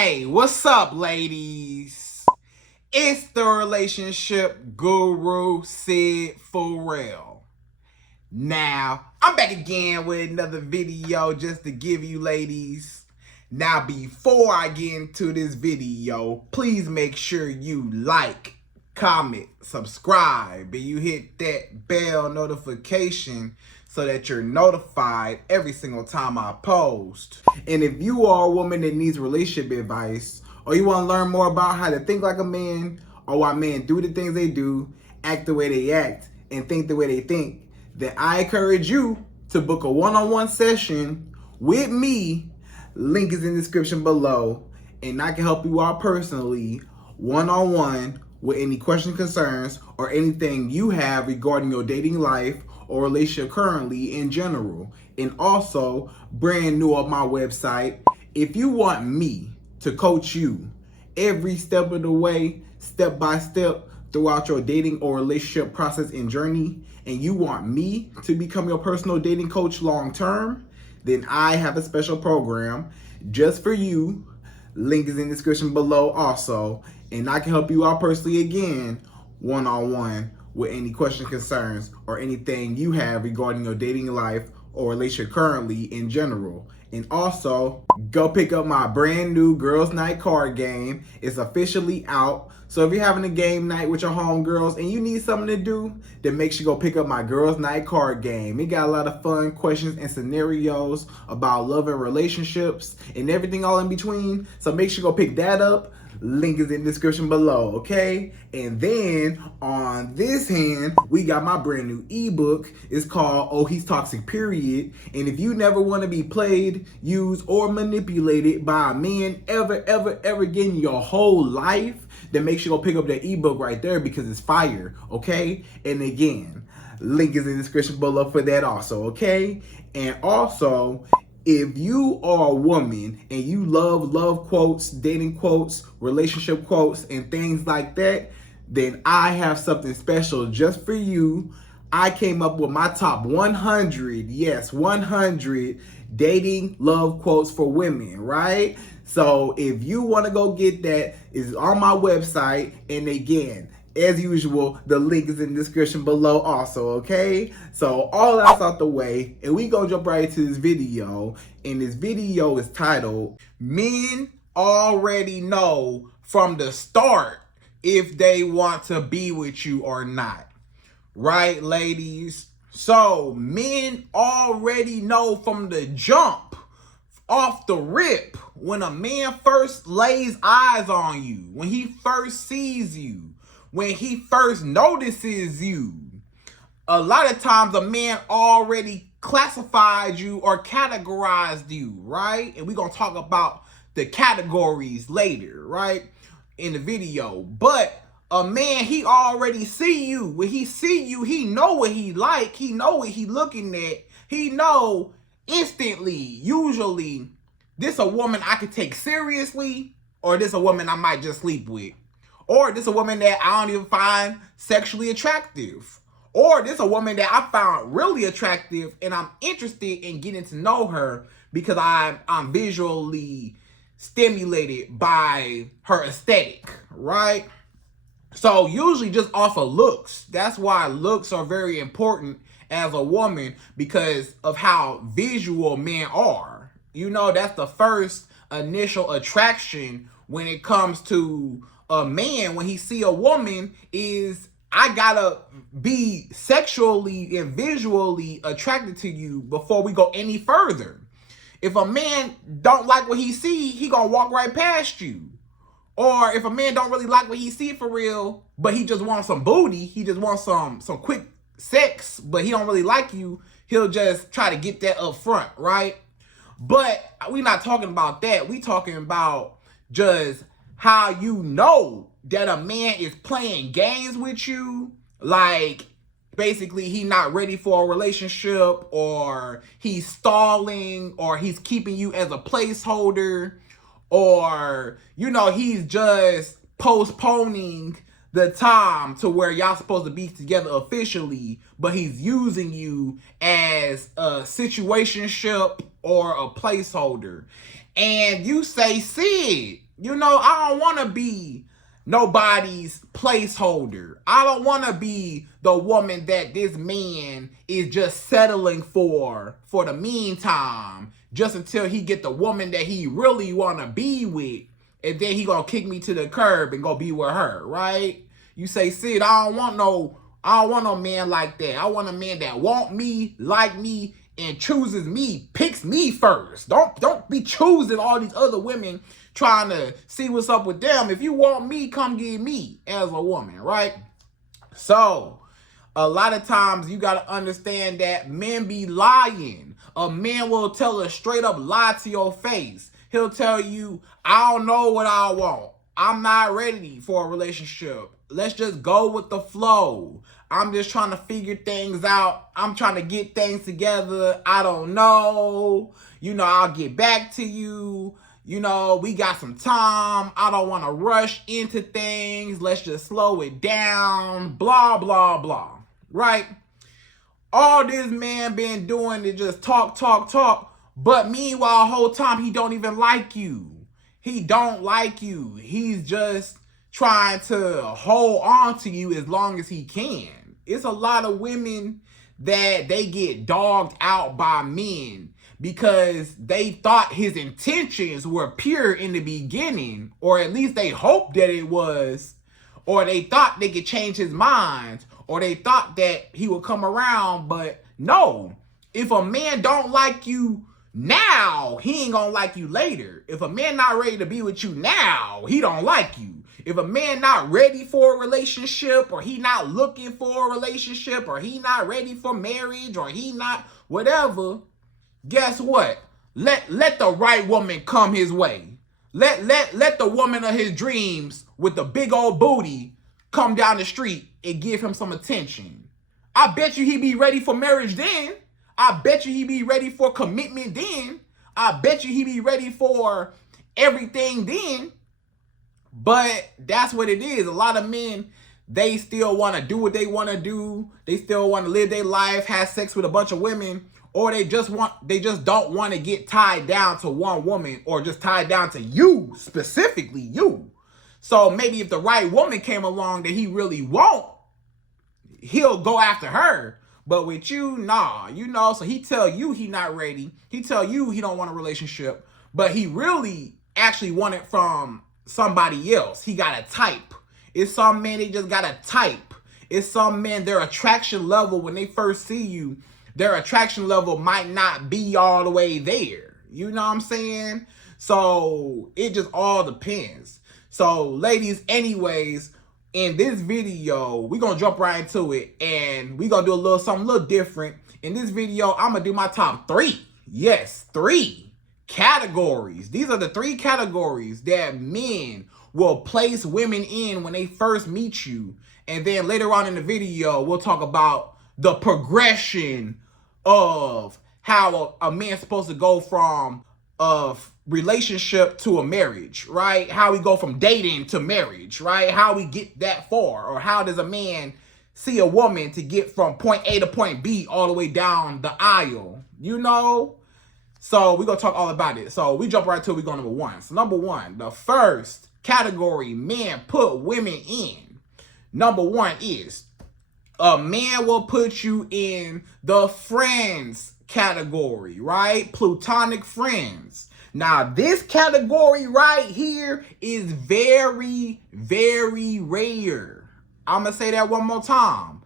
Hey, what's up, ladies? It's the relationship guru, Sydd Ferrell. Now, I'm back again with another video just to give you ladies. Now, before I get into this video, please make sure you like, comment, subscribe, and you hit that bell notification so that you're notified every single time I post. And if you are a woman that needs relationship advice, or you want to learn more about how to think like a man, or why men do the things they do, act the way they act, and think the way they think, then I encourage you to book a one-on-one session with me. Link is in the description below, and I can help you out personally, one-on-one, with any questions, concerns, or anything you have regarding your dating life or relationship currently in general. And also, brand new on my website, if you want me to coach you every step of the way, step by step, throughout your dating or relationship process and journey, and you want me to become your personal dating coach long term, then I have a special program just for you. Link is in the description below also, and I can help you out personally again, one-on-one, with any questions, concerns, or anything you have regarding your dating life or relationship currently in general. And also, go pick up my brand new Girls Night card game. It's officially out. So if you're having a game night with your homegirls and you need something to do, then make sure you go pick up my Girls Night card game. It got a lot of fun questions and scenarios about love and relationships and everything all in between. So make sure you go pick that up. Link is in the description below, okay? And then on this hand, we got my brand new ebook. It's called Oh He's Toxic Period. And if you never want to be played, used, or manipulated by a man ever again in your whole life, then make sure you go pick up that ebook right there because it's fire, okay? And again, link is in the description below for that also, okay? And also, if you are a woman and you love quotes, dating quotes, relationship quotes, and things like that, then I have something special just for you. I came up with my top 100, yes, 100 dating love quotes for women, right? So if you want to go get that, it's on my website. And again, as usual, the link is in the description below also, okay? So all that's out the way, and we gonna jump right into this video. And this video is titled, Men Already Know from the Start If They Want to Be With You or Not. Right, ladies? So men already know from the jump, off the rip, when a man first lays eyes on you, when he first sees you, when he first notices you. A lot of times a man already classified you or categorized you, right? And we're going to talk about the categories later, right, in the video. But a man, he already see you. When he see you, he know what he like. He know what he looking at. He know instantly, usually, this a woman I could take seriously, or this a woman I might just sleep with. Or this a woman that I don't even find sexually attractive. Or this a woman that I found really attractive and I'm interested in getting to know her because I'm visually stimulated by her aesthetic, right? So usually just off of looks. That's why looks are very important as a woman, because of how visual men are. You know, that's the first initial attraction when it comes to a man. When he see a woman, is I gotta be sexually and visually attracted to you before we go any further. If a man don't like what he see, he gonna walk right past you. Or if a man don't really like what he see for real, but he just wants some booty, he just wants some quick sex, but he don't really like you, he'll just try to get that up front, right? But we're not talking about that. We talking about just how you know that a man is playing games with you, like basically he not ready for a relationship, or he's stalling, or he's keeping you as a placeholder, or, you know, he's just postponing the time to where y'all supposed to be together officially, but he's using you as a situationship or a placeholder. And you say, Sydd, You know, I don't want to be nobody's placeholder. I don't want to be the woman that this man is just settling for the meantime, just until he get the woman that he really want to be with, and then he gonna kick me to the curb and go be with her, right? You say, Sid, I don't want no man like that. I want a man that want me, like me, and chooses me, picks me first. Don't be choosing all these other women trying to see what's up with them. If you want me, come get me as a woman, right? So, a lot of times you got to understand that men be lying. A man will tell a straight up lie to your face. He'll tell you, I don't know what I want. I'm not ready for a relationship. Let's just go with the flow. I'm just trying to figure things out. I'm trying to get things together. I don't know. You know, I'll get back to you. You know, we got some time. I don't want to rush into things. Let's just slow it down. Blah, blah, blah. Right? All this man been doing is just talk. But meanwhile, the whole time, he don't even like you. He don't like you. He's just trying to hold on to you as long as he can. It's a lot of women that they get dogged out by men because they thought his intentions were pure in the beginning, or at least they hoped that it was, or they thought they could change his mind, or they thought that he would come around. But no, if a man don't like you now, he ain't gonna like you later. If a man not ready to be with you now, he don't like you. If a man not ready for a relationship, or he not looking for a relationship, or he not ready for marriage, or he not whatever, guess what? Let the right woman come his way. Let the woman of his dreams with the big old booty come down the street and give him some attention. I bet you he be ready for marriage then. I bet you he be ready for commitment then. I bet you he be ready for everything then. But that's what it is. A lot of men, they still want to do what they want to do. They still want to live their life, have sex with a bunch of women, or they just don't want to get tied down to one woman, or just tied down to you, specifically you. So maybe if the right woman came along that he really want, he'll go after her. But with you, nah, you know, so he tell you he not ready. He tell you he don't want a relationship, but he really actually want it from somebody else. He got a type. It's some men, they just got a type. It's some men, their attraction level when they first see you, their attraction level might not be all the way there. You know what I'm saying? So it just all depends. So ladies, anyways, in this video, we're going to jump right into it, and we're going to do something a little different. In this video, I'm going to do my top 3. Yes, 3 categories. These are the 3 categories that men will place women in when they first meet you. And then later on in the video, we'll talk about the progression of how a man's supposed to go from a relationship to a marriage, right? How we go from dating to marriage, right? How we get that far, or how does a man see a woman to get from point A to point B all the way down the aisle, you know? So we're going to talk all about it. So we jump right to it. We go number 1. So number 1, the first category men put women in. Number 1 is a man will put you in the friends category, right? Platonic friends. Now, this category right here is very, very rare. I'm going to say that one more time.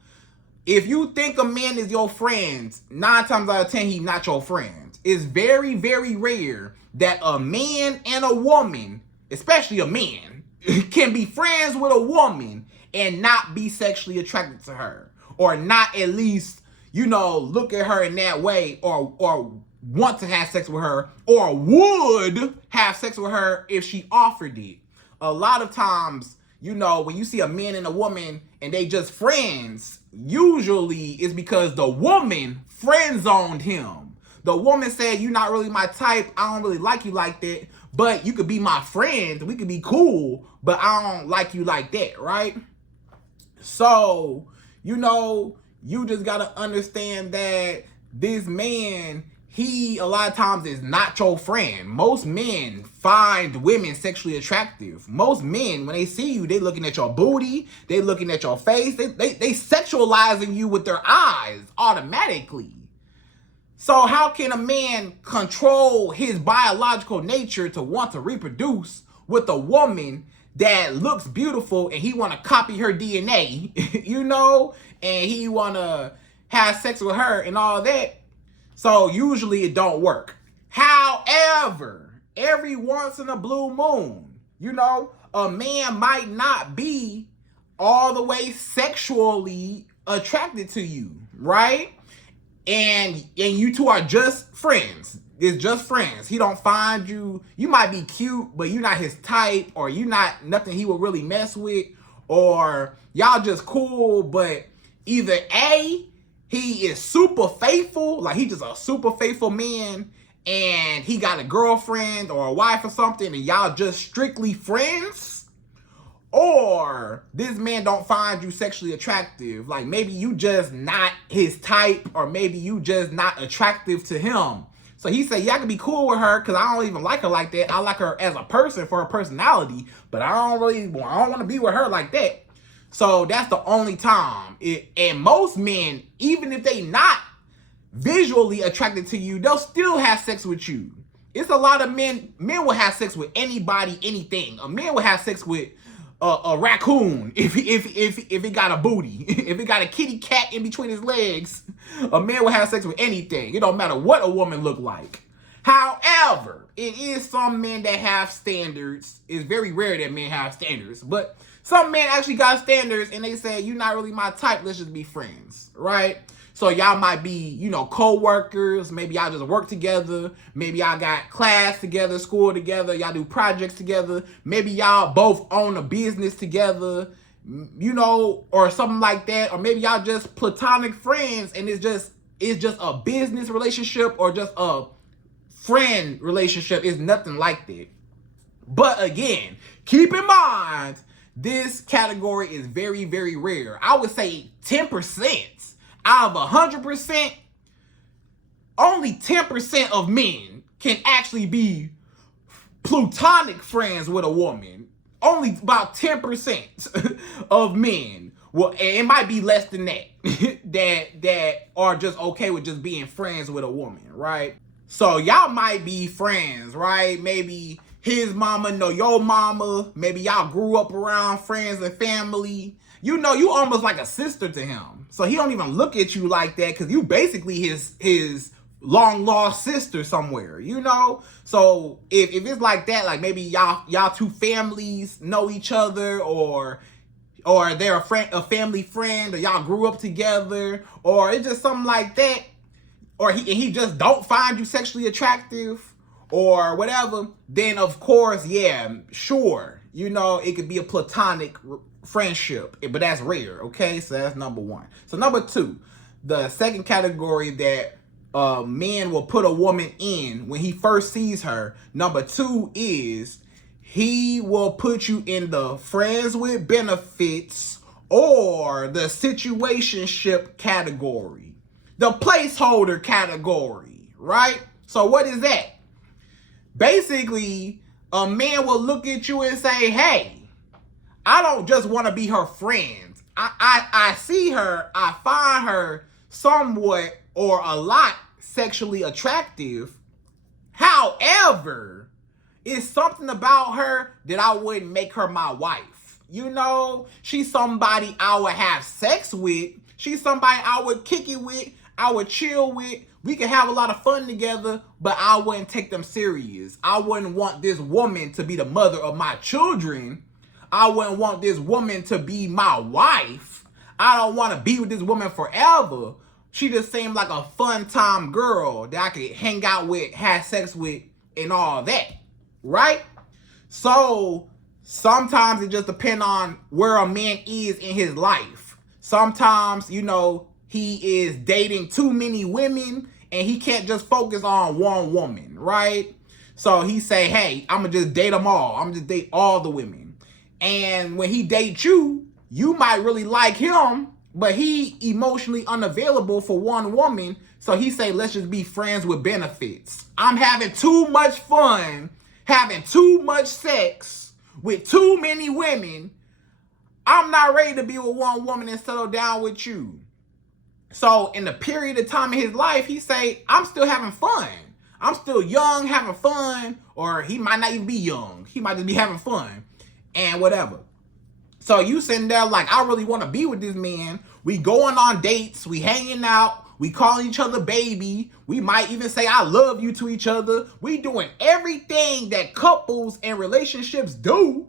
If you think a man is your friend, 9 times out of 10, he's not your friend. It's very, very rare that a man and a woman, especially a man, can be friends with a woman and not be sexually attracted to her, or not at least, you know, look at her in that way, or want to have sex with her, or would have sex with her if she offered it. A lot of times, you know, when you see a man and a woman and they just friends, usually it's because the woman friend-zoned him. The woman said, you're not really my type. I don't really like you like that, but you could be my friend. We could be cool, but I don't like you like that, right? So, you know, you just got to understand that this man, he a lot of times is not your friend. Most men find women sexually attractive. Most men, when they see you, they looking at your booty, they looking at your face, they sexualizing you with their eyes automatically. So how can a man control his biological nature to want to reproduce with a woman that looks beautiful and he want to copy her DNA, you know, and he want to have sex with her and all that? So usually it don't work. However, every once in a blue moon, you know, a man might not be all the way sexually attracted to you, right? And you two are just friends. It's just friends. He don't find you. You might be cute, but you're not his type, or you not nothing he would really mess with, or y'all just cool, but either A, he is super faithful, like he just a super faithful man, and he got a girlfriend or a wife or something, and y'all just strictly friends. Or this man don't find you sexually attractive. Like maybe you just not his type, or maybe you just not attractive to him. So he said, yeah, I can be cool with her because I don't even like her like that. I like her as a person for her personality, but I don't want to be with her like that. So that's the only time. And most men, even if they not visually attracted to you, they'll still have sex with you. It's a lot of men will have sex with anybody, anything. A man will have sex with a raccoon if it got a booty. If it got a kitty cat in between his legs, a man will have sex with anything. It don't matter what a woman look like. However, it is some men that have standards. It's very rare that men have standards, but some men actually got standards, and they say, you're not really my type, let's just be friends, right? So y'all might be, you know, co-workers. Maybe y'all just work together. Maybe y'all got class together, school together. Y'all do projects together. Maybe y'all both own a business together, you know, or something like that. Or maybe y'all just platonic friends, and it's just a business relationship or just a friend relationship. It's nothing like that. But again, keep in mind, this category is very, very rare. I would say 10%. Out of 100%, only 10% of men can actually be platonic friends with a woman. Only about 10% of men. Well, it might be less than that, that are just okay with just being friends with a woman, right? So y'all might be friends, right? Maybe his mama know your mama. Maybe y'all grew up around friends and family. You know, you almost like a sister to him. So he don't even look at you like that because you basically his long lost sister somewhere, you know? So if it's like that, like maybe y'all two families know each other, or they're a family friend, or y'all grew up together, or it's just something like that, or he just don't find you sexually attractive or whatever, then of course, yeah, sure, you know, it could be a platonic friendship, but that's rare, okay? So that's number one. So number two, the second category that men will put a woman in when he first sees her, number two is he will put you in the friends with benefits or the situationship category, the placeholder category, right? So what is that? Basically, a man will look at you and say, hey, I don't just want to be her friend. I see her, I find her somewhat or a lot sexually attractive. However, it's something about her that I wouldn't make her my wife. You know, she's somebody I would have sex with. She's somebody I would kick it with. I would chill with. We could have a lot of fun together, but I wouldn't take them serious. I wouldn't want this woman to be the mother of my children. I wouldn't want this woman to be my wife. I don't want to be with this woman forever. She just seemed like a fun time girl that I could hang out with, have sex with, and all that, right? So sometimes it just depends on where a man is in his life. Sometimes, you know, he is dating too many women and he can't just focus on one woman, right? So he say, hey, I'm going to just date them all. I'm going to just date all the women. And when he dates you, you might really like him, but he emotionally unavailable for one woman. So he say, let's just be friends with benefits. I'm having too much fun, having too much sex with too many women. I'm not ready to be with one woman and settle down with you. So in the period of time in his life, he say, I'm still having fun. I'm still young, having fun. Or he might not even be young. He might just be having fun and whatever. So you sitting there like, I really want to be with this man. We going on dates. We hanging out. We calling each other baby. We might even say I love you to each other. We doing everything that couples and relationships do.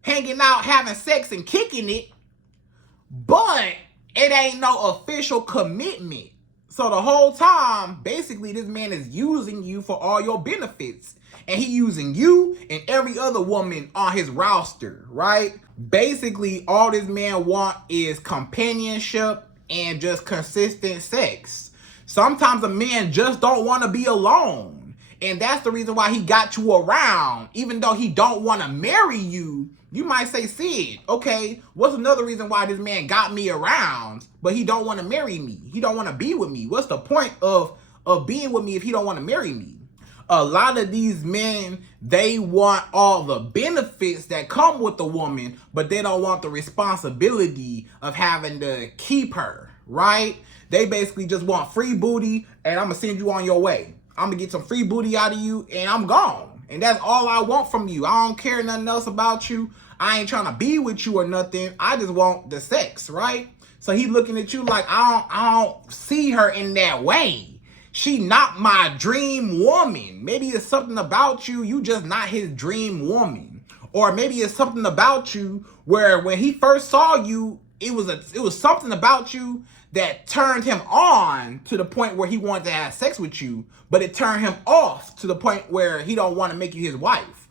Hanging out, having sex, and kicking it. But it ain't no official commitment. So the whole time, basically, this man is using you for all your benefits. And he using you and every other woman on his roster, right? Basically, all this man want is companionship and just consistent sex. Sometimes a man just don't want to be alone. And that's the reason why he got you around. Even though he don't want to marry you, you might say, Sid, okay, what's another reason why this man got me around, but he don't want to marry me? He don't want to be with me. What's the point of being with me if he don't want to marry me? A lot of these men, they want all the benefits that come with the woman, but they don't want the responsibility of having to keep her, right? They basically just want free booty, and I'm going to send you on your way. I'm going to get some free booty out of you, and I'm gone. And that's all I want from you. I don't care nothing else about you. I ain't trying to be with you or nothing. I just want the sex, right? So he looking at you like, I don't see her in that way. She not my dream woman. Maybe it's something about you, you just not his dream woman. Or maybe it's something about you where when he first saw you, it was something about you that turned him on to the point where he wanted to have sex with you, but it turned him off to the point where he don't want to make you his wife.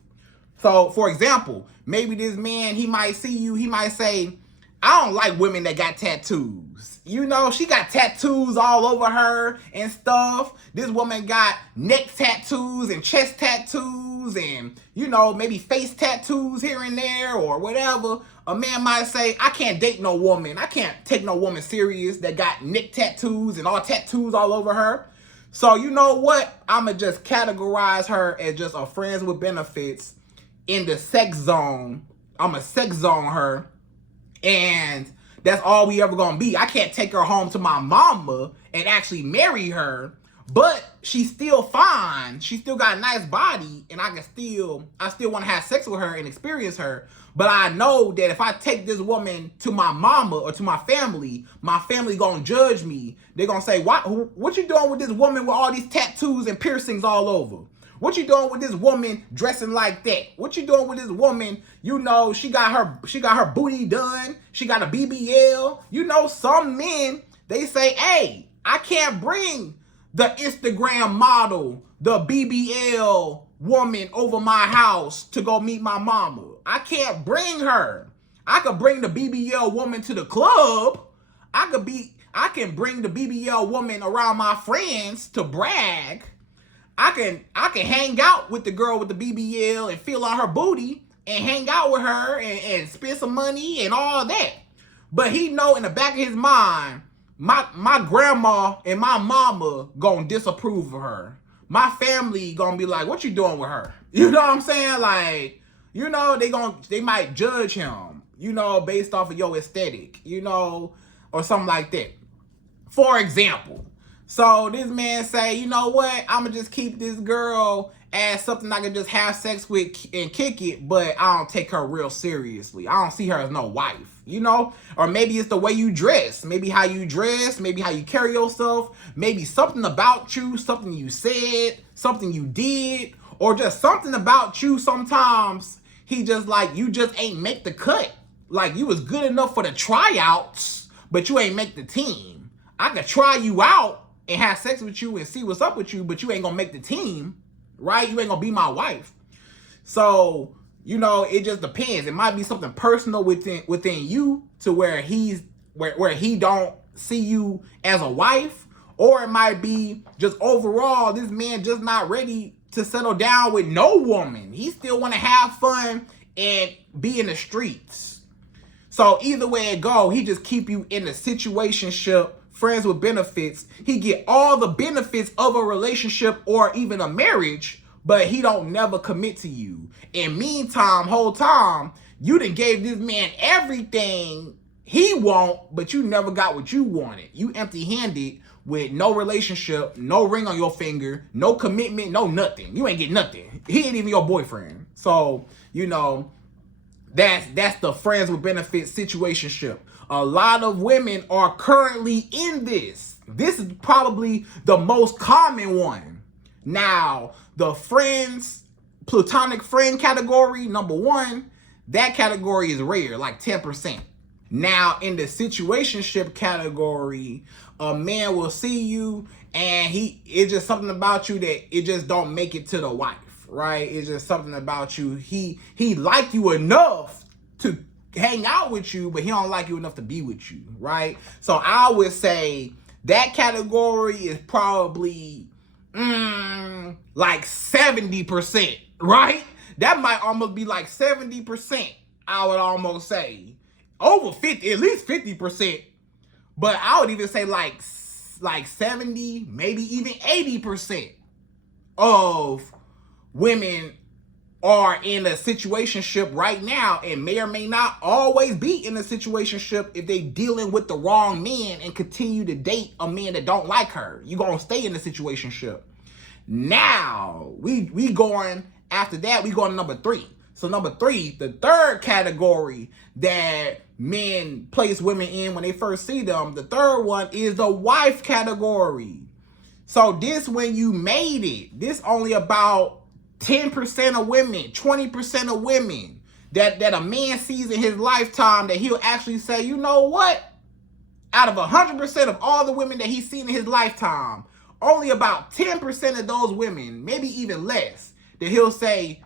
So, for example, maybe this man, he might see you, he might say, I don't like women that got tattoos. You know, she got tattoos all over her and stuff. This woman got neck tattoos and chest tattoos and, you know, maybe face tattoos here and there or whatever. A man might say, I can't date no woman. I can't take no woman serious that got neck tattoos and all tattoos all over her. So, you know what? I'm going to just categorize her as just a friends with benefits in the sex zone. I'm going to sex zone her. And that's all we ever gonna be. I can't take her home to my mama and actually marry her, but she's still fine. She still got a nice body, and I still want to have sex with her and experience her. But I know that if I take this woman to my mama or to my family gonna judge me. They're gonna say, what you doing with this woman with all these tattoos and piercings all over? What you doing with this woman dressing like that? What you doing with this woman? You know, she got her booty done. She got a BBL. You know, some men, they say, hey, I can't bring the Instagram model, the BBL woman over my house to go meet my mama. I can't bring her. I could bring the BBL woman to the club. I can bring the BBL woman around my friends to brag. I can hang out with the girl with the BBL and feel on her booty and hang out with her and spend some money and all that. But he know in the back of his mind, my grandma and my mama gonna disapprove of her. My family gonna be like, what you doing with her? You know what I'm saying? Like, you know, they might judge him, you know, based off of your aesthetic, you know, or something like that. For example, so this man say, you know what? I'm going to just keep this girl as something I can just have sex with and kick it, but I don't take her real seriously. I don't see her as no wife, you know? Or maybe it's the way you dress. Maybe how you dress, maybe how you carry yourself, maybe something about you, something you said, something you did, or just something about you. Sometimes he just like, you just ain't make the cut. Like you was good enough for the tryouts, but you ain't make the team. I could try you out and have sex with you and see what's up with you, but you ain't gonna make the team, right? You ain't gonna be my wife. So, you know, it just depends. It might be something personal within you to where where he don't see you as a wife, or it might be just overall, this man just not ready to settle down with no woman. He still wanna have fun and be in the streets. So either way it go, he just keep you in the situationship friends with benefits. He get all the benefits of a relationship or even a marriage, but he don't never commit to you. And meantime, whole time, you done gave this man everything he want, but you never got what you wanted. You empty-handed with no relationship, no ring on your finger, no commitment, no nothing. You ain't get nothing. He ain't even your boyfriend. So, you know, that's the friends with benefits situationship. A lot of women are currently in this. This is probably the most common one. Now, the friends, platonic friend category, number one, that category is rare, like 10%. Now, in the situationship category, a man will see you and it's just something about you that it just don't make it to the wife, right? It's just something about you. He like you enough to hang out with you, but he don't like you enough to be with you, right? So I would say that category is probably like 70%, right? That might almost be like 70%, I would almost say. Over 50, at least 50%. But I would even say like 70, maybe even 80% of women are in a situationship right now and may or may not always be in a situationship if they dealing with the wrong man and continue to date a man that don't like her. You gonna stay in the situationship. Now, we going, after that, we going to number 3. So number 3, the third category that men place women in when they first see them, the third one is the wife category. So this, when you made it, this only about 10% of women, 20% of women that a man sees in his lifetime that he'll actually say, you know what? Out of 100% of all the women that he's seen in his lifetime, only about 10% of those women, maybe even less, that he'll say,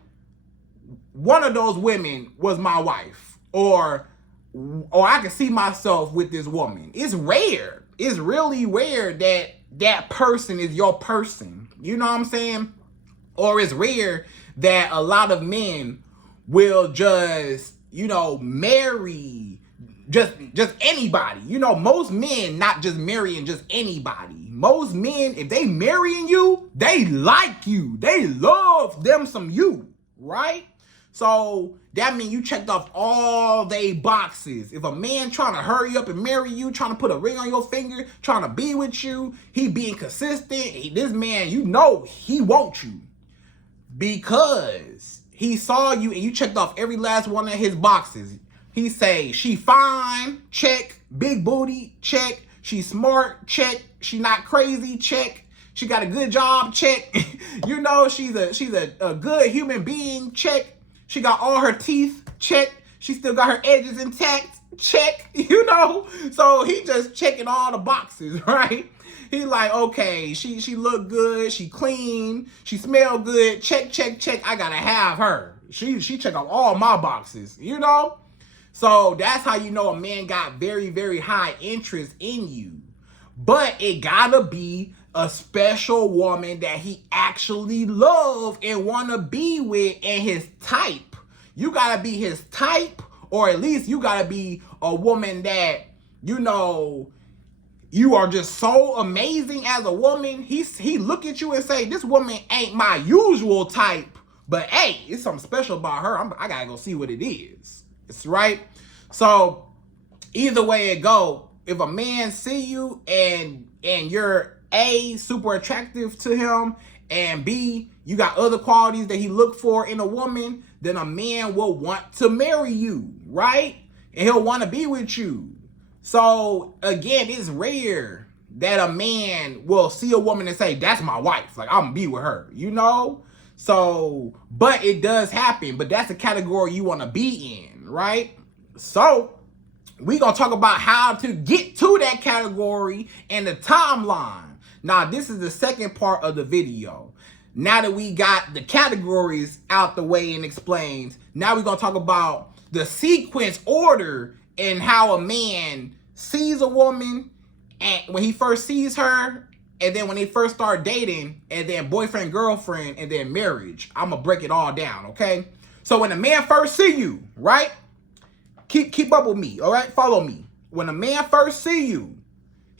one of those women was my wife, or I can see myself with this woman. It's rare. It's really rare that that person is your person. You know what I'm saying? Or it's rare that a lot of men will just, you know, marry just anybody. You know, most men not just marrying just anybody. Most men, if they marrying you, they like you. They love them some you, right? So that means you checked off all they boxes. If a man trying to hurry up and marry you, trying to put a ring on your finger, trying to be with you, he being consistent, this man, you know he wants you. Because he saw you and you checked off every last one of his boxes. He say, she fine, check. Big booty, check. She smart, check. She not crazy, check. She got a good job, check. You know, she's a good human being, check. She got all her teeth, check. She still got her edges intact, check. You know, so he just checking all the boxes, right? He like, okay, she look good, she clean, she smell good, check, check, check. I gotta have her. She check off all my boxes, you know? So that's how you know a man got very, very high interest in you. But it gotta be a special woman that he actually love and wanna be with, and his type. You gotta be his type, or at least you gotta be a woman that, you know, you are just so amazing as a woman. He look at you and say, this woman ain't my usual type, but hey, it's something special about her. I gotta go see what it is. It's right. So either way it go, if a man see you and you're A, super attractive to him, and B, you got other qualities that he look for in a woman, then a man will want to marry you, right? And he'll want to be with you. So again, it's rare that a man will see a woman and say, that's my wife. Like, I'm gonna be with her, you know? So, but it does happen, but that's the category you want to be in, right? So we're gonna talk about how to get to that category and the timeline. Now, this is the second part of the video. Now that we got the categories out the way and explained, now we're gonna talk about the sequence order and how a man sees a woman, and when he first sees her, and then when they first start dating, and then boyfriend, girlfriend, and then marriage. I'm gonna break it all down, okay? So when a man first see you, right? Keep up with me, all right? Follow me. When a man first see you,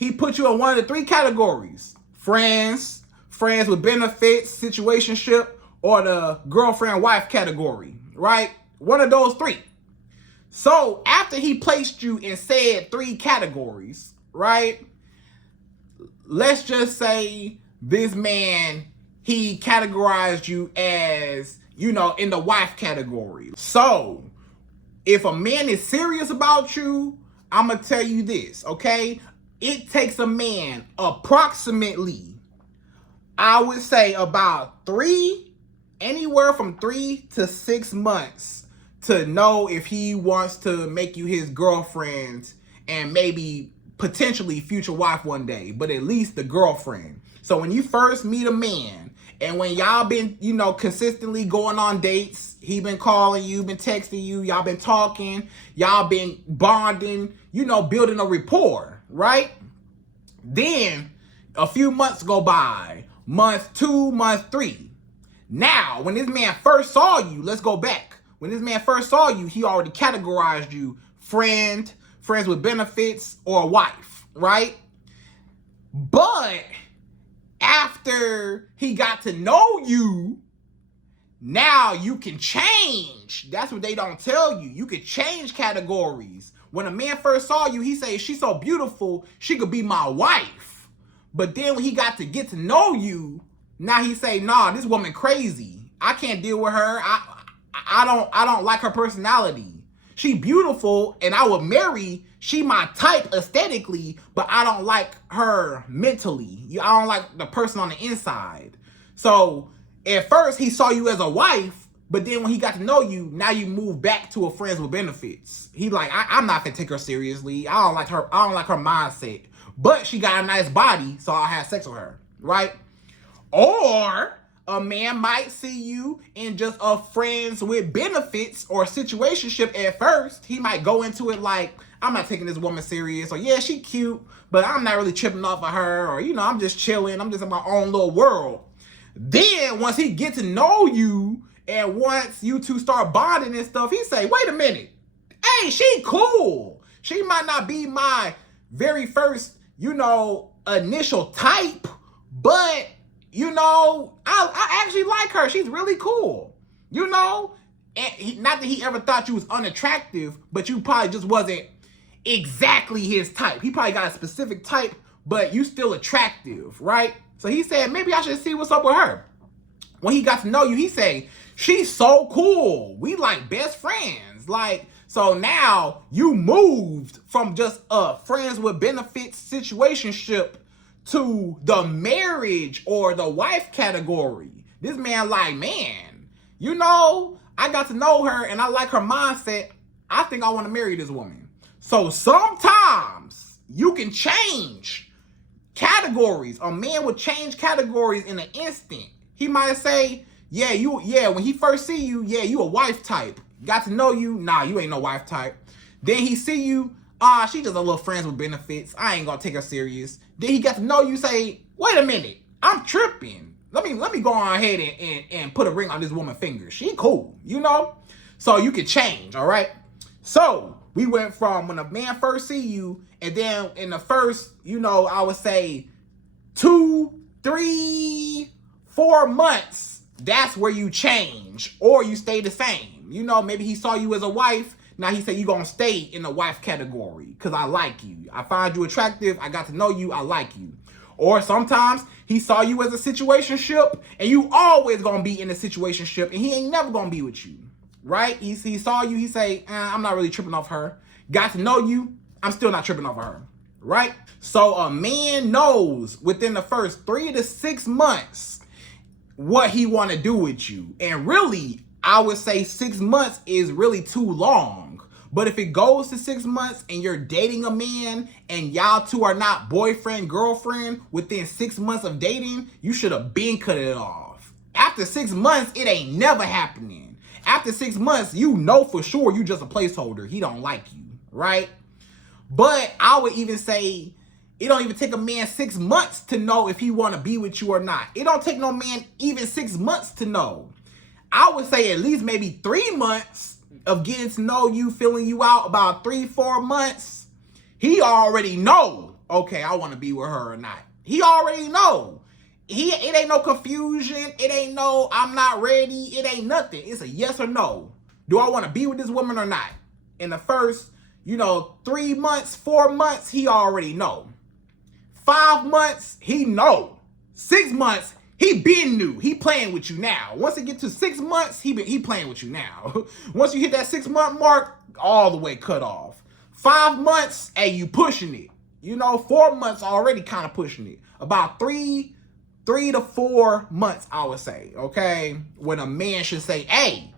he put you in one of the three categories: friends, friends with benefits, situationship, or the girlfriend-wife category, right? One of those three. So after he placed you in said three categories, right? Let's just say this man, he categorized you as, in the wife category. So if a man is serious about you, I'm going to tell you this, okay? It takes a man approximately, I would say about anywhere from 3 to 6 months to know if he wants to make you his girlfriend and maybe potentially future wife one day, but at least the girlfriend. So when you first meet a man and when y'all been, consistently going on dates, he been calling you, been texting you, y'all been talking, y'all been bonding, building a rapport, right? Then a few months go by, month 2, month 3. Now, when this man first saw you, let's go back. When this man first saw you, he already categorized you friends with benefits, or wife, right? But after he got to know you, now you can change. That's what they don't tell you. You could change categories. When a man first saw you, he said, she's so beautiful, she could be my wife. But then when he got to get to know you, now he say, nah, this woman crazy. I can't deal with her. I don't like her personality. She beautiful and I would marry. She my type aesthetically, but I don't like her mentally. I don't like the person on the inside. So at first he saw you as a wife, but then when he got to know you, now you move back to a friends with benefits. He like, I'm not gonna take her seriously. I don't like her mindset. But she got a nice body, so I'll have sex with her, right? Or a man might see you in just a friends with benefits or situationship at first. He might go into it like, I'm not taking this woman serious, or yeah, she cute, but I'm not really tripping off of her, or I'm just chilling, I'm just in my own little world. Then once he get to know you, and once you two start bonding and stuff, he say, wait a minute, hey, she cool. She might not be my very first, initial type, but I actually like her. She's really cool. And not that he ever thought you was unattractive, but you probably just wasn't exactly his type. He probably got a specific type, but you still attractive, right? So he said, maybe I should see what's up with her. When he got to know you, he said, she's so cool. We like best friends. So now you moved from just a friends with benefits situationship to the marriage or the wife category. This man like, man, I got to know her and I like her mindset. I think I want to marry this woman. So sometimes you can change categories. A man would change categories in an instant. He might say, when he first see you, you a wife type. Got to know you, nah, you ain't no wife type. Then he see you, she just a little friends with benefits. I ain't gonna take her serious. Then he got to know you, say, wait a minute, I'm tripping. Let me go on ahead and put a ring on this woman's finger. She cool, So you can change, all right? So we went from when a man first see you, and then in the first, I would say 2, 3, 4 months, that's where you change, or you stay the same. Maybe he saw you as a wife. Now he said, you gonna stay in the wife category because I like you. I find you attractive. I got to know you. I like you. Or sometimes he saw you as a situationship and you always gonna be in a situationship and he ain't never gonna be with you, right? He saw you. He say, I'm not really tripping off her. Got to know you. I'm still not tripping off her, right? So a man knows within the first 3 to 6 months what he want to do with you. And really, I would say 6 months is really too long. But if it goes to 6 months and you're dating a man and y'all two are not boyfriend, girlfriend within 6 months of dating, you should have been cut it off. After 6 months, it ain't never happening. After 6 months, for sure you just a placeholder. He don't like you, right? But I would even say it don't even take a man 6 months to know if he want to be with you or not. It don't take no man even 6 months to know. I would say at least maybe 3 months of getting to know you, filling you out, about 3, 4 months. He already know okay, I want to be with her or not. He already know. It ain't no confusion. It ain't no I'm not ready. It ain't nothing. It's a yes or no. Do I want to be with this woman or not? In the first, 3 months, 4 months, he already know. 5 months, he know. 6 months, he been new. He playing with you now. Once it get to 6 months, he playing with you now. Once you hit that 6 month mark, all the way cut off. 5 months, hey, you pushing it. 4 months already kind of pushing it. About 3 to 4 months, I would say, okay? When a man should say, hey,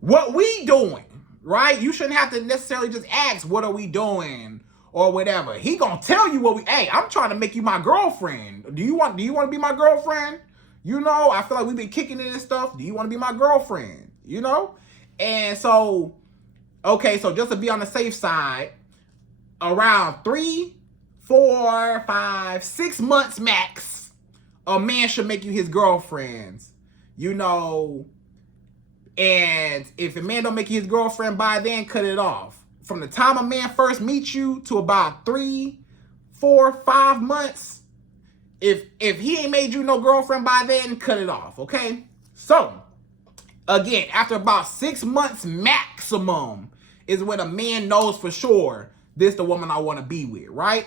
what we doing, right? You shouldn't have to necessarily just ask, what are we doing? Or whatever. He gonna tell you hey, I'm trying to make you my girlfriend. Do you want to be my girlfriend? I feel like we've been kicking it and stuff. Do you want to be my girlfriend? And so, okay, so just to be on the safe side, around 3, 4, 5, 6 months max, a man should make you his girlfriends. And if a man don't make you his girlfriend by then, cut it off. From the time a man first meets you to about 3, 4, 5 months, if he ain't made you no girlfriend by then, cut it off, okay? So, again, after about 6 months maximum is when a man knows for sure this the woman I want to be with, right?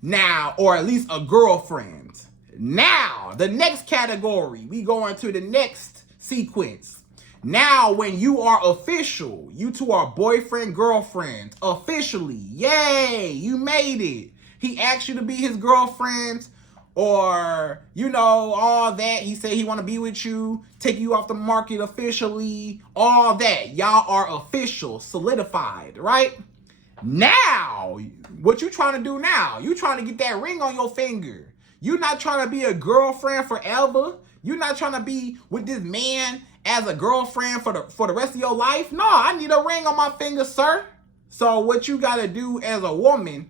Now, or at least a girlfriend. Now, the next category, we go into the next sequence. Now, when you are official, you two are boyfriend, girlfriend, officially, yay, you made it. He asked you to be his girlfriend, or, all that. He said he want to be with you, take you off the market officially, all that. Y'all are official, solidified, right? Now, what you trying to do now? You trying to get that ring on your finger. You not trying to be a girlfriend forever. You not trying to be with this man as a girlfriend for the rest of your life. No, I need a ring on my finger, sir. So what you got to do as a woman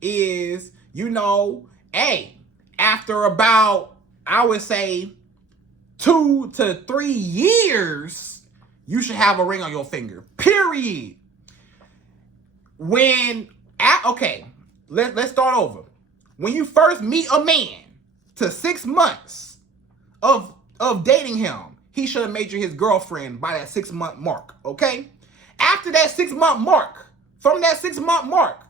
is, hey, after about, I would say, 2 to 3 years, you should have a ring on your finger, period. Okay, let's start over. When you first meet a man to 6 months of dating him, he should have made you his girlfriend by that 6 month mark, okay? After that 6 month mark, from that 6 month mark,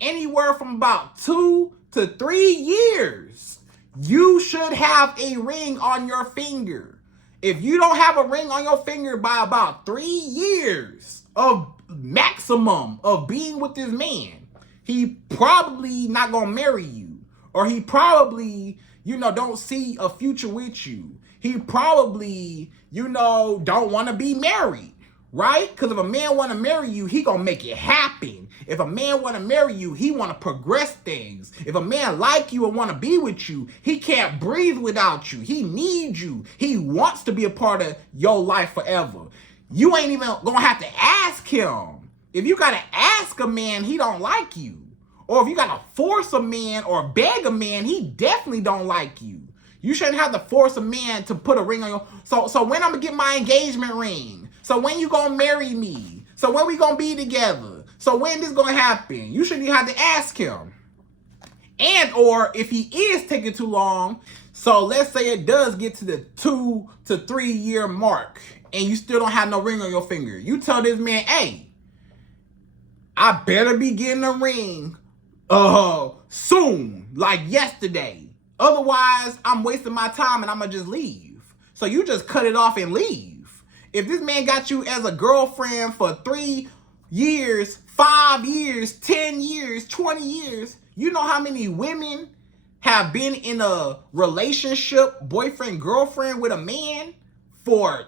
anywhere from about 2 to 3 years, you should have a ring on your finger. If you don't have a ring on your finger by about 3 years of maximum of being with this man, he probably not gonna marry you, or he probably, don't see a future with you. He probably, don't want to be married, right? Because if a man want to marry you, he gonna make it happen. If a man want to marry you, he want to progress things. If a man like you and want to be with you, he can't breathe without you. He needs you. He wants to be a part of your life forever. You ain't even gonna have to ask him. If you gotta ask a man, he don't like you. Or if you gotta force a man or beg a man, he definitely don't like you. You shouldn't have to force a man to put a ring on your... So when I'm gonna get my engagement ring? So when you gonna marry me? So when we gonna be together? So when this gonna happen? You shouldn't even have to ask him. And or if he is taking too long, so let's say it does get to the 2 to 3 year mark and you still don't have no ring on your finger. You tell this man, hey, I better be getting a ring soon, like yesterday. Otherwise, I'm wasting my time and I'm gonna just leave. So you just cut it off and leave. If this man got you as a girlfriend for 3 years, 5 years, 10 years, 20 years, you know how many women have been in a relationship, boyfriend, girlfriend with a man for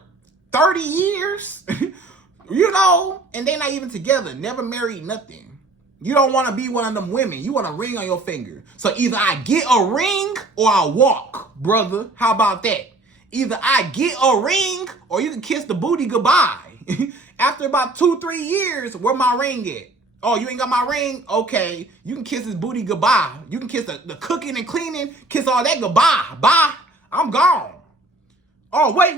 30 years? And they're not even together, never married, nothing. You don't want to be one of them women. You want a ring on your finger. So either I get a ring or I walk, brother. How about that? Either I get a ring or you can kiss the booty goodbye. After about 2, 3 years, where my ring at? Oh, you ain't got my ring? Okay, you can kiss his booty goodbye. You can kiss the cooking and cleaning, kiss all that goodbye. Bye, I'm gone. Oh, wait.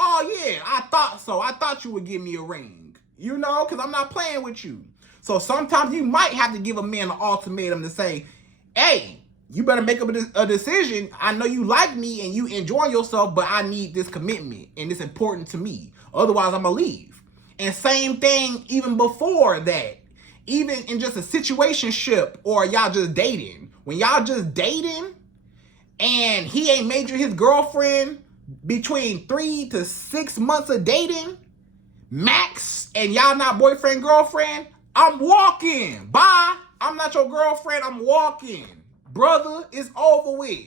Oh, yeah, I thought so. I thought you would give me a ring, because I'm not playing with you. So sometimes you might have to give a man an ultimatum to say, hey, you better make up a decision. I know you like me and you enjoy yourself, but I need this commitment and it's important to me. Otherwise, I'm gonna leave. And same thing even before that. Even in just a situationship or y'all just dating. When y'all just dating and he ain't made you his girlfriend between 3 to 6 months of dating, max, and y'all not boyfriend, girlfriend, I'm walking. Bye. I'm not your girlfriend. I'm walking. Brother, it's over with.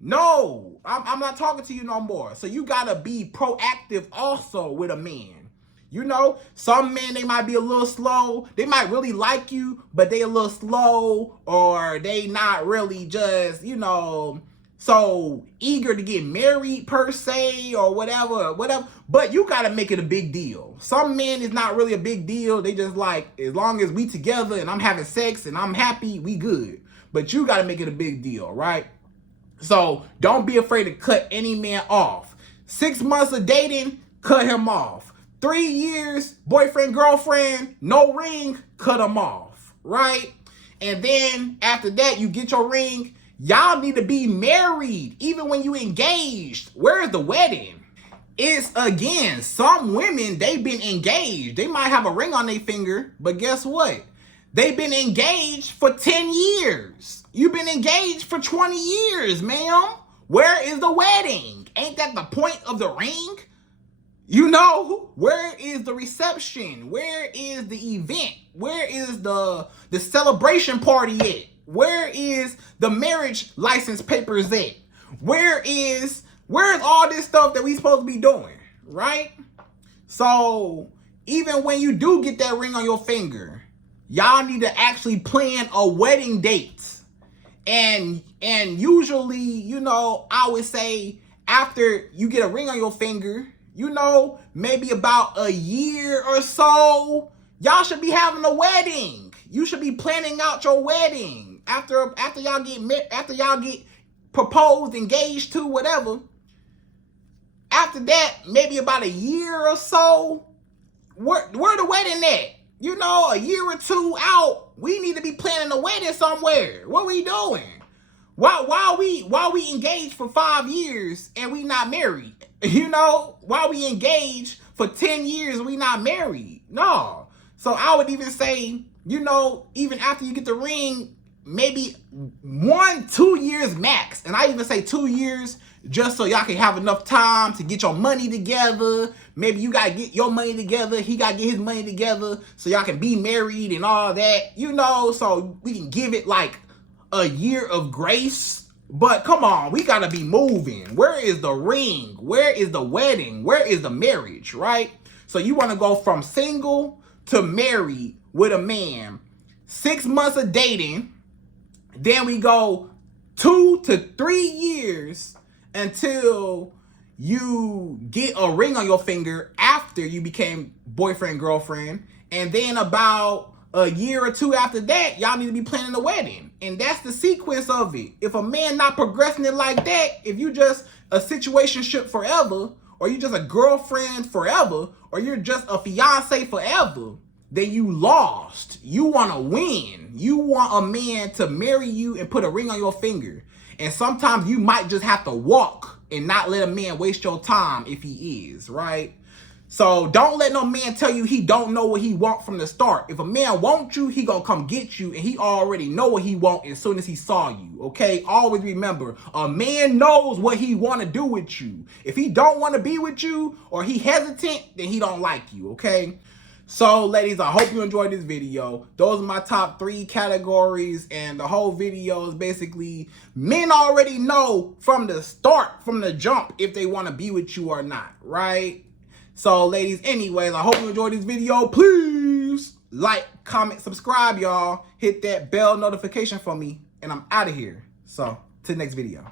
No, I'm not talking to you no more. So you got to be proactive also with a man. You know, some men, they might be a little slow. They might really like you, but they a little slow, or they not really just, you know, so eager to get married per se or whatever. But you got to make it a big deal. Some men is not really a big deal. They just like, as long as we together and I'm having sex and I'm happy, we good. But you got to make it a big deal, right? So don't be afraid to cut any man off. 6 months of dating, cut him off. 3 years, boyfriend, girlfriend, no ring, cut him off, right? And then after that, you get your ring. Y'all need to be married, even when you engaged. Where is the wedding? It's, again, some women, they've been engaged. They might have a ring on their finger, but guess what? They've been engaged for 10 years. You've been engaged for 20 years, ma'am. Where is the wedding? Ain't that the point of the ring? You know, where is the reception? Where is the event? Where is the celebration party at? Where is the marriage license papers at? Where is all this stuff that we supposed to be doing, right? So even when you do get that ring on your finger, y'all need to actually plan a wedding date. And usually, you know, I would say after you get a ring on your finger, you know, maybe about a year or so, y'all should be having a wedding. You should be planning out your wedding after y'all get proposed, engaged to, whatever. After that, maybe about a year or so, where the wedding at? You know, a year or two out, we need to be planning a wedding somewhere. What we doing? Why we engaged for 5 years and we not married? You know, why we engaged for 10 years and we not married? No. So I would even say, you know, even after you get the ring, maybe 1-2 years max. And I even say 2 years just so y'all can have enough time to get your money together. Maybe you gotta get your money together. He gotta get his money together so y'all can be married and all that. You know, so we can give it like a year of grace. But come on, we gotta be moving. Where is the ring? Where is the wedding? Where is the marriage, right? So you wanna go from single to married with a man. 6 months of dating. Then we go 2 to 3 years until you get a ring on your finger after you became boyfriend, girlfriend. And then about a year or two after that, y'all need to be planning the wedding. And that's the sequence of it. If a man not progressing it like that, if you just a situationship forever, or you just a girlfriend forever, or you're just a fiance forever, then you lost. You want to win. You want a man to marry you and put a ring on your finger. And sometimes you might just have to walk and not let a man waste your time if he is, right? So don't let no man tell you he don't know what he want from the start. If a man wants you, he gonna come get you, and he already know what he want as soon as he saw you, okay? Always remember, a man knows what he want to do with you. If he don't want to be with you or he hesitant, then he don't like you, okay? So, ladies, I hope you enjoyed this video. Those are my top 3 categories, and the whole video is basically men already know from the start, from the jump, if they want to be with you or not, right? So, ladies, anyways, I hope you enjoyed this video. Please like, comment, subscribe, y'all. Hit that bell notification for me, and I'm out of here. So, to the next video.